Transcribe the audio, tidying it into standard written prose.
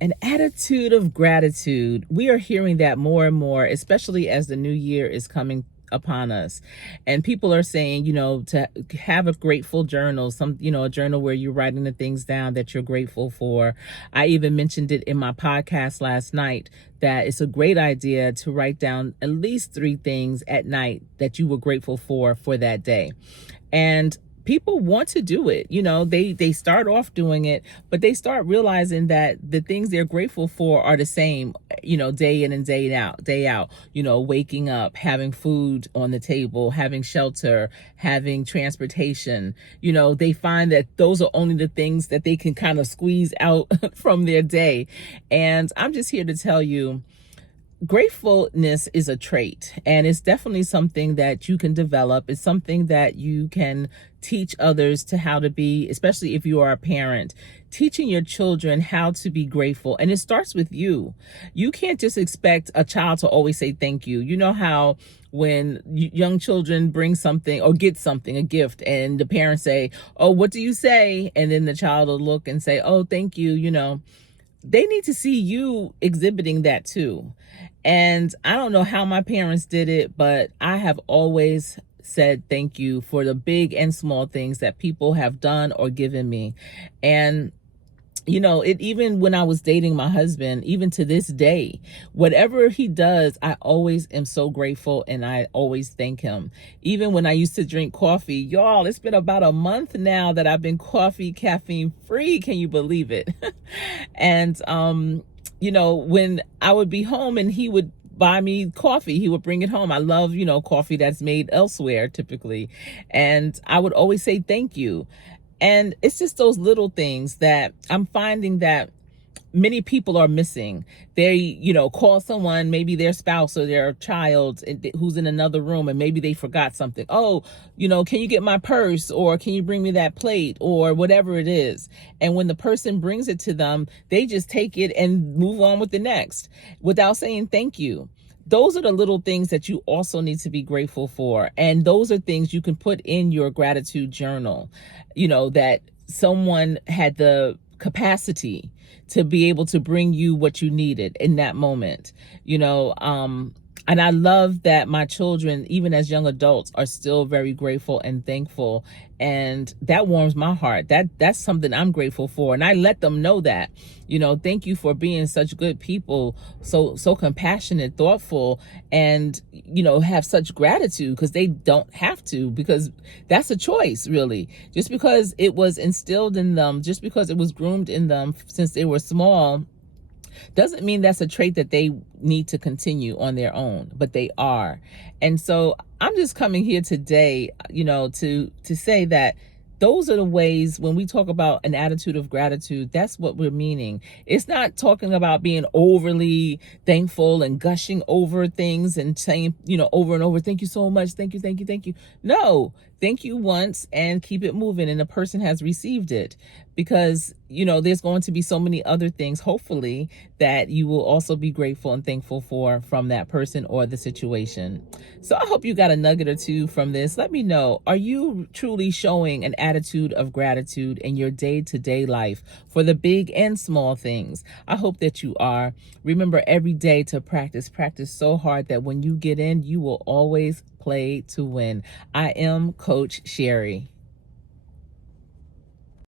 An attitude of gratitude. We are hearing that more and more, especially as the new year is coming upon us. And people are saying, to have a grateful journal, a journal where you're writing the things down that you're grateful for. I even mentioned it in my podcast last night that it's a great idea to write down at least 3 things at night that you were grateful for that day. And people want to do it. They start off doing it, but they start realizing that the things they're grateful for are the same, day in and day out, waking up, having food on the table, having shelter, having transportation. They find that those are only the things that they can kind of squeeze out from their day. And I'm just here to tell you, gratefulness is a trait, and it's definitely something that you can develop. It's something that you can teach others to how to be, especially if you are a parent, teaching your children how to be grateful. And it starts with you. You can't just expect a child to always say thank you. You know how when young children bring something or get something, a gift, and the parents say, "Oh, what do you say?" And then the child will look and say, "Oh, thank you." They need to see you exhibiting that too. And I don't know how my parents did it, but I have always said thank you for the big and small things that people have done or given me. And it, even when I was dating my husband, even to this day, whatever he does, I always am so grateful and I always thank him. Even when I used to drink coffee, y'all, it's been about a month now that I've been caffeine free. Can you believe it? And, when I would be home and he would buy me coffee, he would bring it home. I love, coffee that's made elsewhere typically. And I would always say thank you. And it's just those little things that I'm finding that many people are missing. They, call someone, maybe their spouse or their child who's in another room, and maybe they forgot something. "Oh, can you get my purse?" Or "Can you bring me that plate?" Or whatever it is. And when the person brings it to them, they just take it and move on with the next without saying thank you. Those are the little things that you also need to be grateful for. And those are things you can put in your gratitude journal, that someone had the capacity to be able to bring you what you needed in that moment. And I love that my children, even as young adults, are still very grateful and thankful. And that warms my heart. That's something I'm grateful for. And I let them know that, thank you for being such good people, so compassionate, thoughtful, and, have such gratitude, because they don't have to, because that's a choice, really. Just because it was instilled in them, just because it was groomed in them since they were small, doesn't mean that's a trait that they need to continue on their own, but they are. And so I'm just coming here today, to say that those are the ways when we talk about an attitude of gratitude, that's what we're meaning. It's not talking about being overly thankful and gushing over things and saying, over and over, "Thank you so much. Thank you, thank you, thank you." No, thank you once and keep it moving. And the person has received it, because, there's going to be so many other things, hopefully, that you will also be grateful and thankful for from that person or the situation. So I hope you got a nugget or two from this. Let me know, are you truly showing an attitude of gratitude in your day-to-day life for the big and small things? I hope that you are. Remember every day to practice so hard that when you get in, you will always play to win. I am Coach Sherri.